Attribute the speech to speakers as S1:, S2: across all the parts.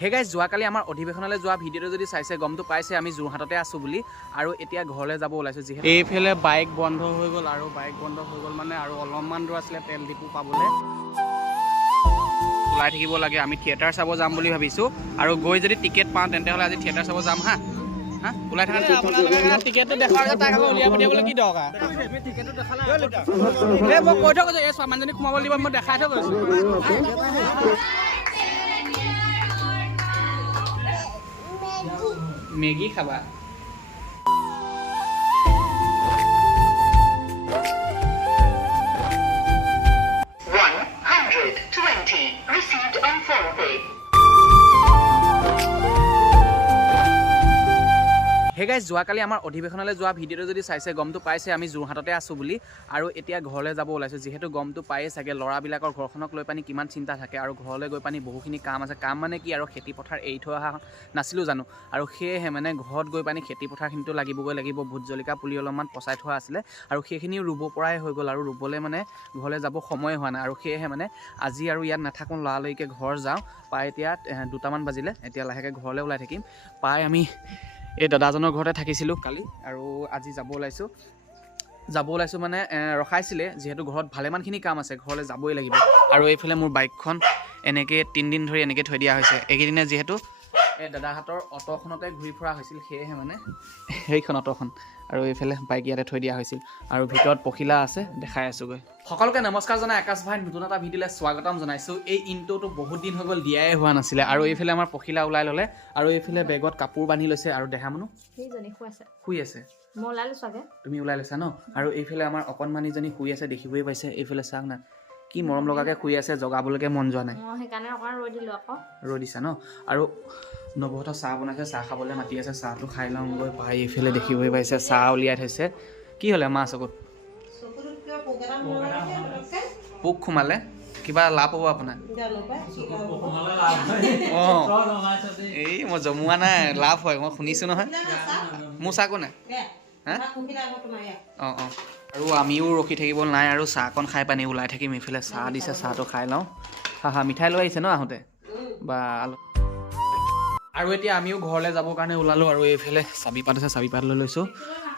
S1: সেই গাইজ যোৱাকালি আমাৰ অধিৱেশনলৈ যোৱা ভিডিঅ'টো যদি চাইছে গমটো পাইছে আমি যোৰহাটতে আছোঁ বুলি আৰু এতিয়া ঘৰলৈ যাব ওলাইছোঁ যিহেতু এইফালে বাইক বন্ধ হৈ গ'ল আৰু বাইক বন্ধ হৈ গ'ল মানে আৰু অলপমান দূৰ আছিলে তেল ডিপু পাবলৈ। ওলাই থাকিব লাগে আমি থিয়েটাৰ চাব যাম বুলি ভাবিছোঁ। আৰু গৈ যদি টিকেট পাওঁ তেন্তে হ'লে আজি থিয়েটাৰ চাব যাম হা? হা? ওলাই থকা টিকেটটো দেখুৱাৰ পিছত তাক আকৌ উলিয়াই পঠিয়াবলৈ কি দৰকাৰ? এই মই কৈ থৈ গৈছোঁ এই চোৱা মানুহজনী সোমাব দিব মই দেখাই থৈ গৈছোঁ। মেগী খাবা গাইজ যোৱাকালি আমাৰ অধিৱেশনলৈ যোৱা ভিডিঅ'টো যদি চাইছে গমটো পাইছে আমি যোৰহাটতে আছোঁ বুলি। আৰু এতিয়া ঘৰলৈ যাব ওলাইছোঁ। যিহেতু গমটো পায়েই চাগে ল'ৰাবিলাকৰ ঘৰখনক লৈ পানি কিমান চিন্তা থাকে আৰু ঘৰলৈ গৈ পানি বহুখিনি কাম আছে। কাম মানে কি আৰু খেতি পথাৰ এৰি থৈ অহা নাছিলোঁ জানো। আৰু সেয়েহে মানে ঘৰত গৈ পানি খেতি পথাৰখিনিতো লাগিবগৈ লাগিব। ভোট জলকীয়া পুলি অলপমান পচাই থোৱা আছিলে। আৰু সেইখিনিও ৰুব পৰাই হৈ গ'ল আৰু ৰুবলৈ মানে ঘৰলৈ যাব সময় হোৱা নাই। আৰু সেয়েহে মানে আজি আৰু ইয়াত নাথাকোঁ লৰালৰিকৈ ঘৰ যাওঁ। পাই এতিয়া দুটামান বাজিলে। এতিয়া লাহেকৈ ঘৰলৈ ওলাই থাকিম। পাই আমি এই দাদাজনৰ ঘৰতে থাকিছিলোঁ কালি আৰু আজি যাব ওলাইছোঁ। যাব ওলাইছোঁ মানে ৰখাইছিলে যিহেতু ঘৰত ভালেমানখিনি কাম আছে ঘৰলৈ যাবই লাগিব। আৰু এইফালে মোৰ বাইকখন এনেকৈ তিনিদিন ধৰি এনেকৈ থৈ দিয়া হৈছে। এইকেইদিনে যিহেতু এই দাদাহঁতৰ অ'টোখনতে ঘূৰি ফুৰা হৈছিল সেয়েহে মানে। সেইখন অ'টোখন আৰু এইফালে বাইক ইয়াতে থৈ দিয়া হৈছিল। আৰু ভিতৰত পখিলা আছে দেখাই আছোগৈ। সকলোকে নমস্কাৰ জনাই আকাশ ভাই নতুন এটা ভিডিঅ'লৈ স্বাগতম জনাইছোঁ। এই ইণ্ট্ৰটো বহুত দিন হৈ গ'ল দিয়াই হোৱা নাছিলে। আৰু এইফালে আমাৰ পখিলা ওলাই ল'লে আৰু এইফালে বেগত কাপোৰ বান্ধি লৈছে। আৰু দেহা মানুহ? শুই আছে।
S2: মই ওলাই লৈছোঁ আগে
S1: তুমি ওলাই লৈছা ন? আৰু এইফালে আমাৰ অকণমানিজনী শুই আছে দেখিবই পাইছে। এইফালে চাওক না কি মৰম লগাকৈ শুই আছে জগাবলৈকে মন যোৱা নাই।
S2: সেইকাৰণে অকণমান ৰৈ দিলোঁ আকৌ।
S1: ৰৈ দিছা ন? আৰু নৱহঁতৰ চাহ বনাইছে চাহ খাবলৈ মাতি আছে চাহটো খাই লওঁগৈ পাই এইফালে দেখিবই পাইছে চাহ উলিয়াই থৈছে। কি হ'লে মা চকুত? পোক সোমালে কিবা লাভ হ'ব আপোনাৰ? অঁ এই মই জমোৱা নাই লাভ হয় মই শুনিছোঁ নহয়। মোৰ চাহকো নাই। হা? অঁ অঁ। আৰু আমিও ৰখি থাকিব নাই আৰু চাহকণ খাই পানি ওলাই থাকিম এইফালে চাহ দিছে চাহটো খাই লওঁ। হা হা মিঠাই লৈ আহিছে ন আহোঁতে? বা আৰু এতিয়া আমিও ঘৰলৈ যাবৰ কাৰণে ওলালোঁ আৰু এইফালে চাবি পাত আছে চাবি পাত লৈ লৈছোঁ।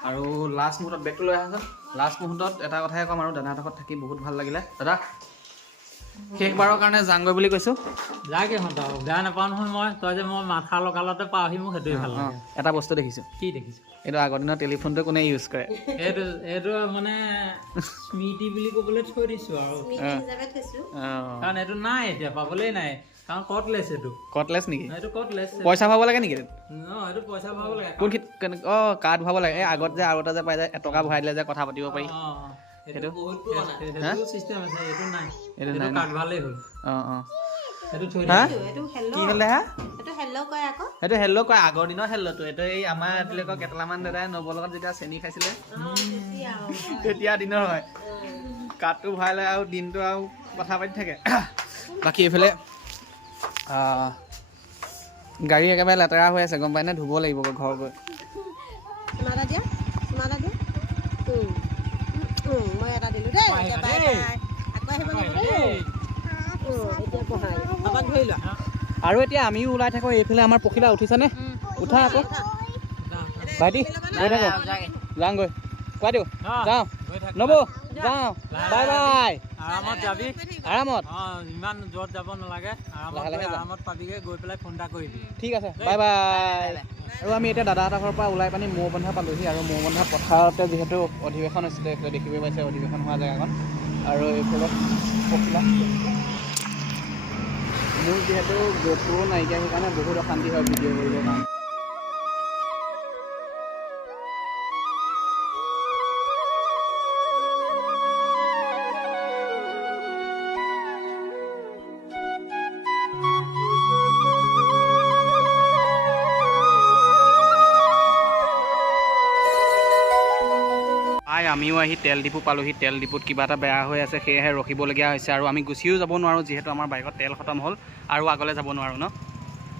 S1: আৰু লাষ্ট মুহূৰ্তত বেগটো লৈ আহাচোন লাষ্ট মুহূৰ্তত এটা কথাই ক'ম আৰু দাদাহঁতৰ ঘৰত থাকি বহুত ভাল লাগিলে। দাদা শেষবাৰৰ কাৰণে যাংগৈ বুলি কৈছোঁ।
S3: যাকে হত আৰু বেয়া নাপাওঁ নহয় মই। তই যে মই মাথা লগালতে পাওহি মোক সেইটোৱে ভাল লাগে।
S1: এটা বস্তু দেখিছোঁ।
S3: কি দেখিছ?
S1: এইটো আগৰ দিনৰ টেলিফোনটো কোনে ইউজ কৰে?
S3: এইটো এইটো মানে স্মৃতি বুলি ক'বলৈ থৈ দিছো আৰু। কাৰণ এইটো নাই এতিয়া পাবলেই নাই। কাৰণ কটলেছ এইটো।
S1: কটলেছ নেকি?
S3: এইটো কটলেছ
S1: পইচা ভৰাব লাগে নেকি? এইটোত?
S3: ন এইটো পইচা ভৰাব লাগে।
S1: কোন কেনে অঁ কাৰ্ড ভৰাব লাগে। এই আগত যে আৰু এটা যে পাই যায় এটকা ভৰাই দিলে যে কথা পাতিব পাৰি
S3: অঁ, অঁ।
S1: সেইটো?
S3: সেইটো?
S1: হা?
S3: চিষ্টেম আছে এইটো নাই।
S1: এইটো
S3: এইটো
S1: নাই ন?
S3: কাৰ্ড ভালেই হ'ল।
S1: অঁ অঁ।
S3: সেইটো থৈ
S1: হা?
S3: দিছো
S1: কি হ'লে হা
S2: এইটো হেল্ল' কয় আকৌ।
S1: সেইটো হেল্ল' কয় আগৰ দিনৰ হেল্ল'টো এইটো এই আমাৰ এইবিলাকৰ কেইটামান দাদাই নবৰ লগত যেতিয়া চেনি খাইছিলে। তেতিয়া দিনৰ হয়। কাৰ্ডটো ভৰাই লয় আৰু দিনটো আৰু কথা পাতি থাকে। বাকী এইফালে গাড়ী একেবাৰে লেতেৰা হৈ আছে গম পাইনে? ধুব লাগিব ঘৰ গৈ আৰু এতিয়া আমিও ওলাই থাকোঁ এইফালে আমাৰ পখিলা উঠিছেনে উঠা আকৌ। ভাইটি গৈ থাকোঁ। যাওঁগৈ। কোৱা দিওঁ যাওঁ। নব যাওঁ। Bye bye.
S3: আৰামত যাবি।
S1: আৰামত?
S3: অঁ ইমান দূৰত যাব নালাগে। আৰামত পাবিগৈ গৈ পেলাই ফোন এটা কৰিবি
S1: ঠিক আছে বাই বাই। আৰু আমি এতিয়া দাদাহঁতৰ ঘৰৰ পৰা ওলাই পানি মৌ বন্ধা পালোহি আৰু মৌ বন্ধা পথাৰতে যিহেতু অধিৱেশন হৈছিলে এইফালে দেখিবই পাইছে অধিৱেশন হোৱা জেগাখন আৰু এইফালে পখিলা। মোৰ যিহেতু গোটটোও নাইকিয়া সেইকাৰণে বহুত অশান্তি হয় ভিডিঅ' কৰিবৰ কাৰণে। আমিও আহি তেল ডিপু পালোহি তেল ডিপুত কিবা এটা বেয়া হৈ আছে সেয়েহে ৰখিবলগীয়া হৈছে আৰু আমি গুচিও যাব নোৱাৰোঁ যিহেতু আমাৰ বাইকত তেল খতম হ'ল আৰু আগলৈ যাব নোৱাৰোঁ ন?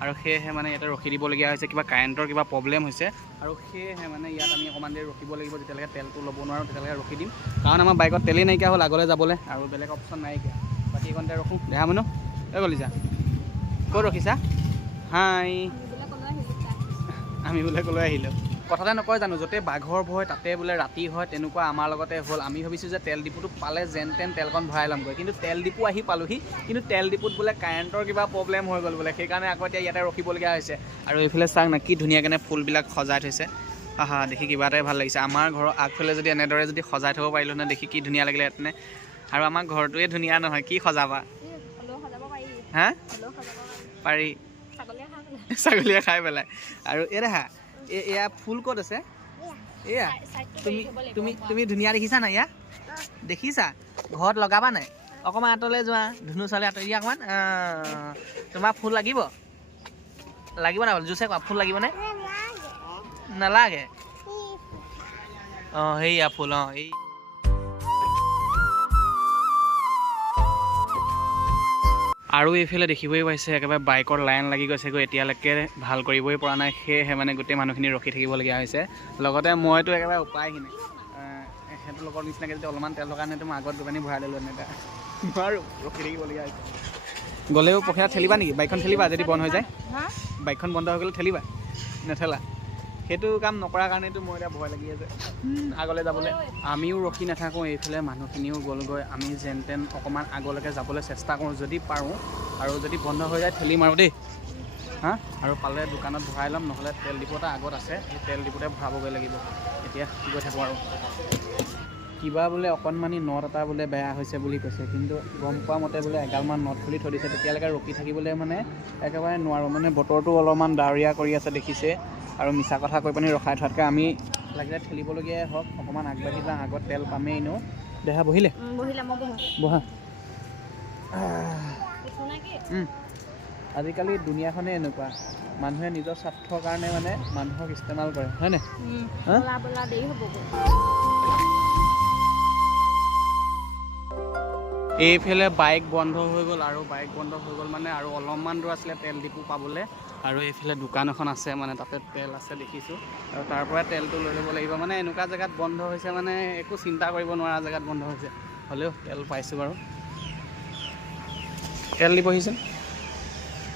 S1: আৰু সেয়েহে মানে ইয়াতে ৰখি দিবলগীয়া হৈছে কিবা কাৰেণ্টৰ কিবা প্ৰব্লেম হৈছে আৰু সেয়েহে মানে ইয়াত আমি অকণমান দেৰি ৰখিব লাগিব যেতিয়ালৈকে তেলটো ল'ব নোৱাৰোঁ তেতিয়ালৈকে ৰখি দিম। কাৰণ আমাৰ বাইকত তেলেই নাইকিয়া হ'ল আগলৈ যাবলৈ আৰু বেলেগ অপশ্যন নাইকিয়া। বাকী এইকণতে ৰখোঁ। দেহা মানুহ এই গলি যা ক'ত ৰখিছা? হাই। আমি বোলে ক'লৈ আহিলোঁ? কথাতে নকয় জানো য'তে বাঘৰ ভয় তাতে বোলে ৰাতি হয় তেনেকুৱা আমাৰ লগতে হ'ল। আমি ভাবিছোঁ যে তেল ডিপুটো পালে যেন তেন তেলকণ ভৰাই ল'মগৈ। কিন্তু তেল ডিপু আহি পালোহি কিন্তু তেল ডিপুত বোলে কাৰেণ্টৰ কিবা প্ৰব্লেম হৈ গ'ল বোলে। সেইকাৰণে আকৌ এতিয়া ইয়াতে ৰখিবলগীয়া হৈছে। আৰু এইফালে চাওক না কি ধুনীয়াকৈ ফুলবিলাক সজাই থৈছে। আহা দেখি কিবা এটাই ভাল লাগিছে। আমাৰ ঘৰৰ আগফালে যদি এনেদৰে যদি সজাই থ'ব পাৰিলোঁ দেখি কি ধুনীয়া লাগিলে হেতেনে। আৰু আমাৰ ঘৰটোৱে ধুনীয়া নহয় কি সজাবা? হা? পাৰি। ছাগলীয়ে খাই পেলাই আৰু এই দেখা এ এয়া ফুল ক'ত আছে? এয়া। তুমি তুমি তুমি ধুনীয়া দেখিছা নাই ইয়াত দেখিছা? ঘৰত লগাবা নাই? অকণমান আঁতৰলৈ যোৱা। ধুনু চালে আঁতৰি দিয়া অকণমান তোমাৰ ফুল লাগিব। লাগিব নাই জোচে কোৱা ফুল লাগিবনে? নালাগে। অঁ সেইয়া ফুল অঁ এই আৰু এইফালে দেখিবই পাইছে একেবাৰে বাইকৰ লাইন লাগি গৈছেগৈ এতিয়ালৈকে ভালো কৰিবই পৰা নাই সেয়েহে মানে গোটেই মানুহখিনি ৰখি থাকিবলগীয়া হৈছে। লগতে মইতো একেবাৰে উপায়হীন। সিহঁতৰ লগৰ নিচিনাকৈ যদি অলপমান তেল থকা নাই মই আগত গৈ পানি ভৰাই ল'লোঁ এনেকৈ নোৱাৰোঁ ৰখি থাকিবলগীয়া হৈছে। গ'লেও পখিলা ঠেলিবা নেকি? বাইকখন ঠেলিবা যদি বন্ধ হৈ যায়? বাইকখন বন্ধ হৈ গ'লে ঠেলিবা? নেঠেলা? সেইটো কাম নকৰাৰ কাৰণেতো মোৰ এতিয়া ভয় লাগি আছে। আগলৈ যাবলৈ। আমিও ৰখি নাথাকোঁ এইফালে মানুহখিনিও গ'লগৈ। আমি যেন তেন অকণমান আগলৈকে যাবলৈ চেষ্টা কৰোঁ যদি পাৰোঁ। আৰু যদি বন্ধ হৈ যায় ঠেলিম আৰু দেই। হা? আৰু পালে দোকানত ভৰাই ল'ম নহ'লে তেল ডিপু এটা আগত আছে। সেই তেল ডিপুতে ভৰাবগৈ লাগিব। এতিয়া গৈ থাকোঁ আৰু। কিবা বোলে অকণমানি নট এটা বোলে বেয়া হৈছে বুলি কৈছে। কিন্তু গম পোৱা মতে বোলে এগালমান নট খুলি থৈ দিছে। তেতিয়ালৈকে ৰখি থাকিবলৈ মানে একেবাৰে নোৱাৰোঁ। মানে বতৰটো অলপমান ডাৱৰীয়া কৰি আছে দেখিছে। আৰু মিছা কথা কৈ পিনি ৰখাই থোৱাতকৈ আমি লাগিলে ঠেলিবলগীয়াই হওক অকণমান আগবাঢ়ি যাওঁ আগত তেল পামেই এনেও দেহা বহিলে?
S2: বহো। নে।
S1: আজিকালি দুনীয়াখনেই এনেকুৱা। মানুহে নিজৰ স্বাৰ্থৰ কাৰণে মানে মানুহক ইস্তেমাল কৰে হয়নে এইফালে বাইক বন্ধ হৈ গ'ল আৰু বাইক বন্ধ হৈ গ'ল মানে আৰু অলপমান দূৰ আছিলে তেল ডিপু পাবলৈ। আৰু এইফালে দোকান এখন আছে মানে তাতে তেল আছে দেখিছোঁ। আৰু তাৰ পৰাই তেলটো লৈ ল'ব লাগিব। মানে এনেকুৱা জেগাত বন্ধ হৈছে মানে একো চিন্তা কৰিব নোৱাৰা জেগাত বন্ধ হৈছে। হ'লেও তেল পাইছোঁ বাৰু। তেল দিবহিচোন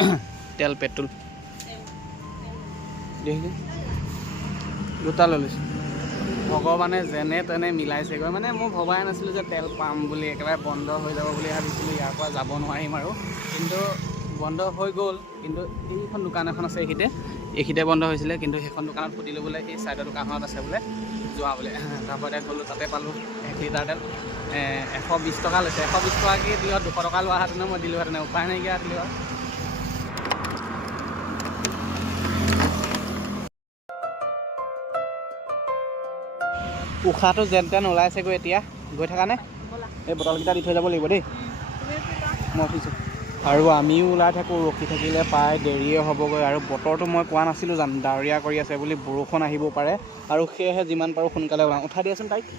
S1: তেল পেট্ৰল। দেখিছে? দুটা লৈ লৈছোঁ। ভগৱানে যেনে তেনে মিলাইছেগৈ। মানে মই ভবাই নাছিলোঁ যে তেল পাম বুলি একেবাৰে বন্ধ হৈ যাব বুলি ভাবিছিলোঁ। ইয়াৰ পৰা যাব নোৱাৰিম আৰু। কিন্তু বন্ধ হৈ গ'ল কিন্তু এইখন দোকান এখন আছে এইখিতে এইখিতে বন্ধ হৈছিলে কিন্তু সেইখন দোকানত সুধিলোঁ বোলে সেই ছাইডৰ দোকানখনত আছে বোলে যোৱা বোলে। তাৰপৰা গ'লোঁ তাতে পালোঁ। এক লিটাৰ তেল এশ বিছ টকা লৈছে। এশ বিছ টকাকৈ দিলোঁ দুশ টকা লোৱা হেঁতেনে মই দিলোঁ হেঁতেনে উপায় নাইকিয়া দিলোঁ আৰু। উশাহটো যেন তেন ওলাইছেগৈ এতিয়া। গৈ থাকানে? এই বটলকেইটা দি থৈ যাব লাগিব দেই। মই উঠিছোঁ। আৰু আমিও ওলাই থাকোঁ ৰখি থাকিলে প্ৰায় দেৰিয়ে হ'বগৈ আৰু বতৰটো মই কোৱা নাছিলোঁ জানো ডাৱৰীয়া কৰি আছে বুলি বৰষুণ আহিব পাৰে আৰু সেয়েহে যিমান পাৰোঁ সোনকালে ওলাওঁ। উঠাই দিয়াচোন তাইক।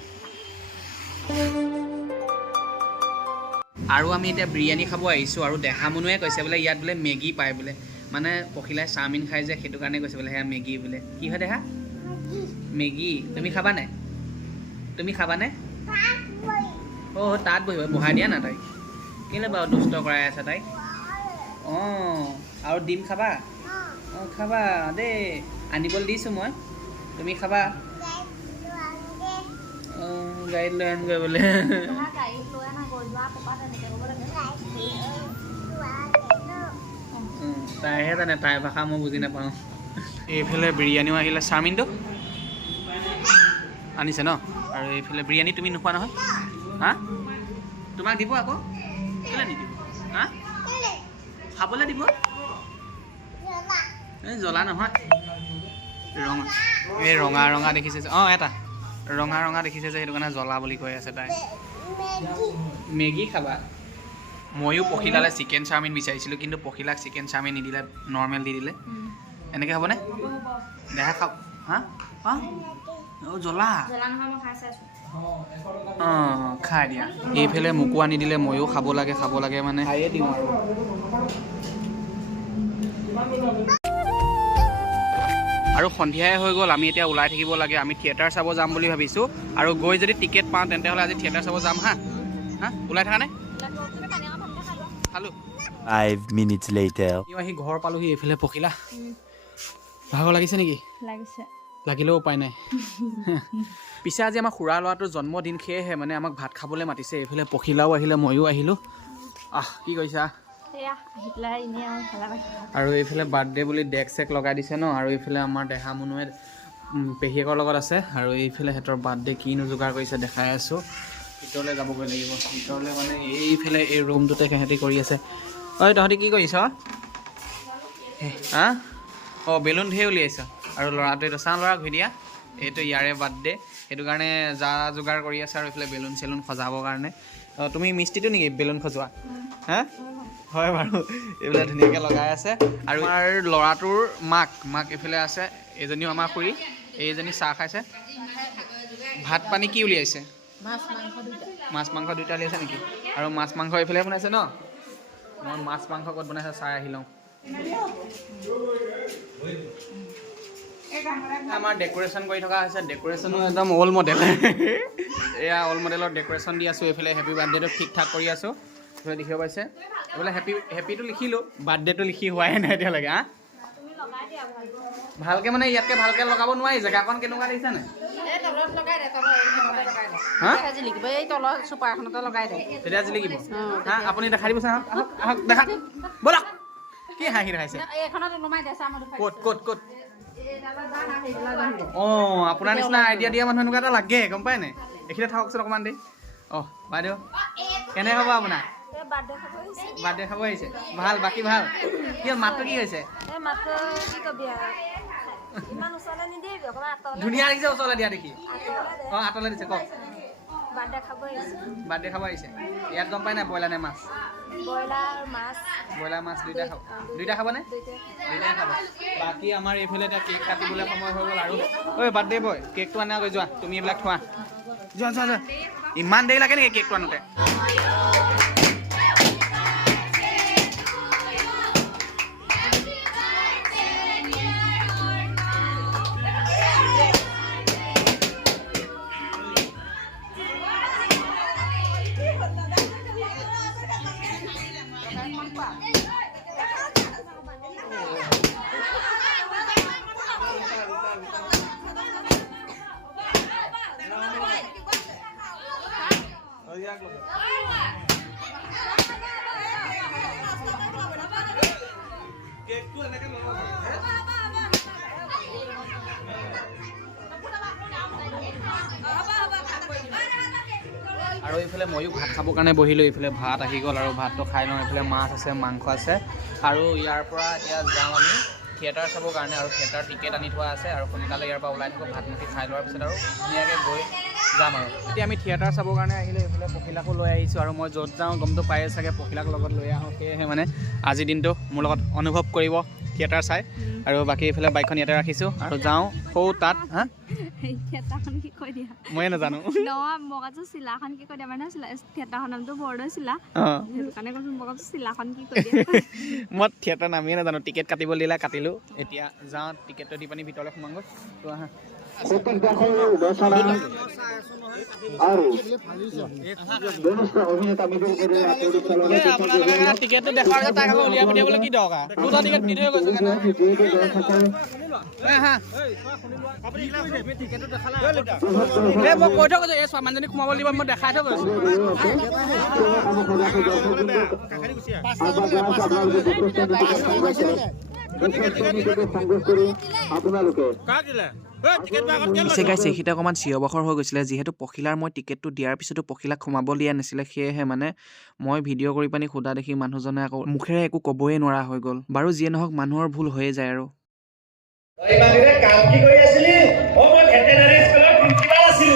S1: আৰু আমি এতিয়া বিৰিয়ানী খাব আহিছোঁ আৰু দেহা মনুৱে কৈছে বোলে ইয়াত বোলে মেগী পায় বোলে। মানে পখিলাই চাওমিন খাই যে সেইটো কাৰণে কৈছে বোলে সেয়া মেগী বোলে। কি হয় দেহা? মেগী। তুমি খাবানে? তুমি খাবানে? অঁ তাত বহিব। বহাই দিয়া না তাইক। কেলৈ বাৰু দুষ্ট কৰাই আছে তাইক? অঁ আৰু ডিম খাবা? অঁ খাবা দেই। আনিবলৈ দিছোঁ মই। তুমি খাবা। গাড়ীত লৈ আনগৈ বোলে। তাইহে জানে তাইৰ ভাষা মই বুজি নাপাওঁ। এইফালে বিৰিয়ানীও আহিলে। চাওমিনটো? আনিছে ন? আৰু এইফালে বিৰিয়ানী তুমি নোখোৱা নহয়। হা? তোমাক দিব আকৌ। কেলৈ নিদিব। হা? খাবলৈ দিব? এই জ্বলা নহয়। ৰঙা। এই ৰঙা ৰঙা দেখিছে যে অঁ এটা। ৰঙা ৰঙা দেখিছে যে সেইটো কাৰণে জ্বলা বুলি কৈ আছে তাই। মেগী। খাবা। ময়ো পখিলালে চিকেন চাওমিন বিচাৰিছিলোঁ কিন্তু পখিলাক চিকেন চাওমিন নিদিলে নৰ্মেল দি দিলে। এনেকৈ হ'বনে? দেহা খাওক। হা? হা? অঁ জ্বলা?
S2: জ্বলা নহয় মই খাই চাইছোঁ
S1: অঁ খাই দিয়া। এইফালে মোকো আনি দিলে ময়ো খাব লাগে খাব লাগে মানে। খায়ে দিওঁ আৰু। আৰু সন্ধিয়াই হৈ গ'ল আমি এতিয়া ওলাই থাকিব লাগে। আমি থিয়েটাৰ চাব যাম বুলি ভাবিছোঁ। আৰু গৈ যদি টিকেট পাওঁ তেন্তে হ'লে আজি থিয়েটাৰ চাব যাম হা। হা? ওলাই থাকানে? খালোঁ।
S4: Five minutes later.
S1: আমিও আহি ঘৰ পালোহি এইফালে পখিলা। ভাগৰ লাগিছে নেকি?
S2: লাগিছে।
S1: লাগিলেও উপায় নাই। পিছে আজি আমাৰ খুৰা ল'ৰাটোৰ জন্মদিন সেয়েহে মানে আমাক ভাত খাবলৈ মাতিছে। এইফালে পখিলাও আহিলে ময়ো আহিলোঁ। আহ কি কৰিছা?
S2: আৰু
S1: এইফালে বাৰ্থডে বুলি ডেক চেক লগাই দিছে ন আৰু এইফালে আমাৰ দেহা মুনুৱে পেহীয়েকৰ লগত আছে। আৰু এইফালে সিহঁতৰ বাৰ্থডে কিনো যোগাৰ কৰিছে দেখাই আছোঁ। ভিতৰলৈ যাবগৈ লাগিব। ভিতৰলৈ মানে এইফালে এই ৰুমটোতে সিহঁতি কৰি আছে। ঐ তহঁতি কি কৰিছ? হা? অঁ বেলুন ধেৰ উলিয়াইছ। আৰু ল'ৰাটোৱে এইটো চাওঁ ল'ৰা ঘূৰি দিয়া। এইটো ইয়াৰে বাৰ্থডে সেইটো কাৰণে যা যোগাৰ কৰি আছে আৰু এইফালে বেলুন চেলুন সজাবৰ কাৰণে। অঁ, তুমি মিস্ত্ৰীটো নেকি বেলুন সজোৱা? হা? হয় বাৰু। এইবিলাক ধুনীয়াকৈ লগাই আছে। আৰু আমাৰ ল'ৰাটোৰ মাক মাক এইফালে আছে। এইজনীও আমাৰ খুৰী। এইজনী চাহ খাইছে। ভাত পানী কি উলিয়াইছে?
S5: মাছ মাংস দুইটা
S1: উলিয়াইছে নেকি? আৰু মাছ মাংস এইফালে বনাইছে ন? মই মাছ মাংস ক'ত বনাইছে চাই আহি লওঁ। আমাৰ ডেক'ৰেশ্যন কৰি থকা হৈছে ডেক'ৰেশ্যনো একদম অল্ড মডেল এয়া অল্ড মডেলৰ ডেক'ৰেশ্যন দি আছোঁ এইফালে হেপী বাৰ্থডেটো ঠিক ঠাক কৰি আছোঁ। এইফালে দেখিব পাইছে? এইফালে হেপী হেপীটো লিখিলোঁ বাৰ্থডেটো লিখি হোৱাই নাই এতিয়ালৈকে হা? ভালকৈ মানে ইয়াতকৈ ভালকৈ লগাব নোৱাৰি জেগাকণ কেনেকুৱা দেখিছা নাই? তেতিয়া আজি লাগিব হা আপুনি দেখাই দিবচোন আহক আহক দেখা ব'লক। কি হাঁহি দেখাইছে ক'ত ক'ত ক'ত? অঁ আপোনাৰ নিচিনা আইডিয়া দিয়া মানুহ এনেকুৱা এটা লাগে গম পায় নাই? এইখিনিতে থাককচোন অকণমান দেৰি অঁ বাইদেউ কেনে হ'ব আপোনাৰ?
S2: বাৰ্থডে খাব আহিছে।
S1: ভালো বাকী ভালো? কি মাতটো কি হৈছে? ধুনীয়া লাগিছে ওচৰলৈ দিয়া দেখি। অঁ আঁতৰলৈ দিছে কওক।
S2: বাৰ্থডে খাব আহিছে।
S1: বাৰ্থডে খাব আহিছে। ইয়াত গম পাই নাই ব্ৰইলাৰ নে মাছ?
S2: ব্ৰইলাৰ মাছ।
S1: ব্ৰইলাৰ মাছ দুইটা খাব। দুইটা। খাবনে?
S2: দুইটাই
S1: খাব। বাকী আমাৰ এইফালে এতিয়া কেক কাটিবলৈ সময় হৈ গ'ল আৰু। ঐ বাৰ্থডে বয় কেকটো আনা গৈ যোৱা। তুমি এইবিলাক থোৱা। যোৱা যোৱা যোৱা। ইমান দেৰি লাগে নেকি কেকটো আনোতে? আৰু এইফালে ময়ো ভাত খাবৰ কাৰণে বহিলোঁ, এইফালে ভাত আহি গ'ল আৰু ভাতটো খাই লওঁ, এইফালে মাছ আছে, মাংস আছে। আৰু ইয়াৰ পৰা এতিয়া যাওঁ আমি থিয়েটাৰ চাবৰ কাৰণে আৰু থিয়েটাৰ টিকেট আনি থোৱা আছে আৰু সোনকালে ইয়াৰ পৰা ওলাই থাকোঁ ভাত মুঠি খাই লোৱাৰ পিছত আৰু ধুনীয়াকৈ গৈ যাম আৰু। এতিয়া আমি থিয়েটাৰ চাবৰ কাৰণে আহিলোঁ এইফালে পখিলাকো লৈ আহিছোঁ আৰু মই য'ত যাওঁ গমটো পায়ে চাগে পখিলাক লগত লৈ আহোঁ সেয়েহে মানে আজিৰ দিনটো মোৰ লগত অনুভৱ কৰিব থিয়েটাৰ চাই। আৰু বাকী এইফালে বাইকখন ইয়াতে ৰাখিছোঁ আৰু যাওঁ সৌ তাত হা?
S2: থিয়েটাৰখন কি কৈ দিয়া?
S1: ময়ে নাজানো।
S2: নহয় মই কৈছোঁ চিলাখন কি কৈ দিয়া মানে চিলা থিয়েটাৰখনৰ নামটো বৰদৈ চিলা।
S1: অঁ।
S2: সেইটো কাৰণে কৈছোঁ মই কৈছোঁ চিলাখন কি কৈ দিয়া?
S1: মই থিয়েটাৰ নামেই নাজানো টিকেট কাটিব দিলে কাটিলোঁ। এতিয়া যাওঁ টিকেটটো দি পিনি ভিতৰলৈ সোমাওঁগৈ তো আহা। টিকেটটো দেখাৰ আগত তাক আকৌ উলিয়াই পঠিয়াবলৈ কি দৰকাৰ? দুটা টিকেট দি থৈ গৈছোঁ আহা এই মই কৈ থৈ গৈছোঁ এই চোৱা মানুহজনী সোমাব দিব মই দেখাই থৈ গৈছোঁ পিছে গাইছে এইখিতে অকণমান চিঞৰ বাখৰ হৈ গৈছিলে যিহেতু পখিলাৰ মই টিকেটটো দিয়াৰ পিছতো পখিলাক সোমাব দিয়া নাছিলে সেয়েহে মানে মই ভিডিঅ' কৰি পানি সোধা দেখি মানুহজনে আকৌ মুখেৰে একো ক'বই নোৱাৰা হৈ গ'ল বাৰু যিয়ে নহওক মানুহৰ ভুল হৈয়ে যায় আৰু
S6: তই বাহিৰে কাম কি কৰি আছিলি? অ মই ভেটেনাৰী স্কুলৰ প্ৰিন্সিপাল আছিলো।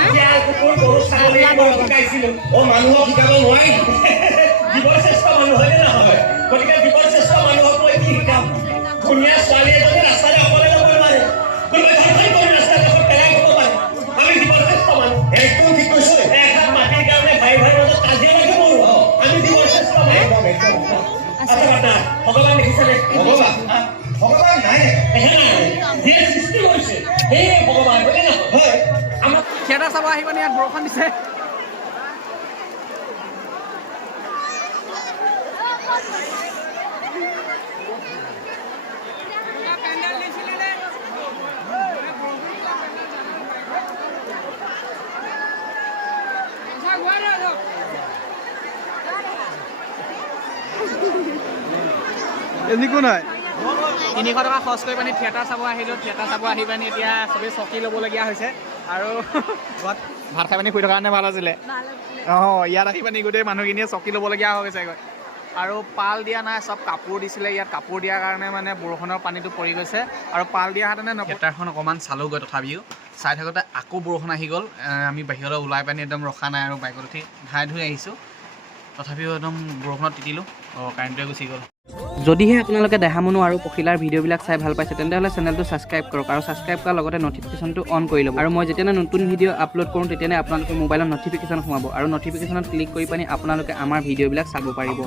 S6: এতিয়া কুকুৰ গৰু ছাগলী মই শিকাইছিলো। অ মানুহক শিকাব নোৱাৰি।
S1: ইয়াত বৰষুণ দিছে এনেকো নাই। তিনিশ টকা খৰচ কৰি পানি থিয়েটাৰ চাব আহিলোঁ। থিয়েটাৰ চাব আহি পানি এতিয়া চবেই চকী ল'বলগীয়া হৈছে। আৰু ঘৰত ভাত খাই পানি শুই থকাৰ কাৰণে ভালো আছিলে। অঁ ইয়াত আহি পানি গোটেই মানুহখিনিয়ে চকী ল'বলগীয়া হৈ গৈছেগৈ আৰু পাল দিয়া নাই চব কাপোৰ দিছিলে ইয়াত। কাপোৰ দিয়াৰ কাৰণে মানে বৰষুণৰ পানীটো পৰি গৈছে। আৰু পাল দিয়া হেঁতেনে থিয়েটাৰখন অকণমান চালোঁগৈ তথাপিও। চাই থাকোঁতে আকৌ বৰষুণ আহি গ'ল। আমি বাহিৰলৈ ওলাই পানি একদম ৰখা নাই আৰু বাইকত উঠি ঘাই ধুই আহিছোঁ। তথাপিও একদম বৰষুণত তিতিলোঁ। অঁ কাৰেণ্টটোৱে গুচি গ'ল। যদিহে আপোনালোকে দেহামনু আৰু পখিলাৰ ভিডিঅ'বিলাক চাই ভালো পাইছে তেন্তেহ'লে চেনেলটো ছাবস্ক্ৰাইব কৰক আৰু ছাবস্ক্ৰাইব কৰাৰ লগতে নটিফিকেশ্যনটো অন কৰি ল'ব। আৰু মই যেতিয়া নতুন ভিডিঅ' আপলোড কৰোঁ তেতিয়ানে আপোনালোকে মোবাইলত নটিফিকেশ্যন সোমাব। আৰু নটিফিকেশ্যনত ক্লিক কৰি পানি আপোনালোকে আমাৰ ভিডিঅ'বিলাক চাব পাৰিব।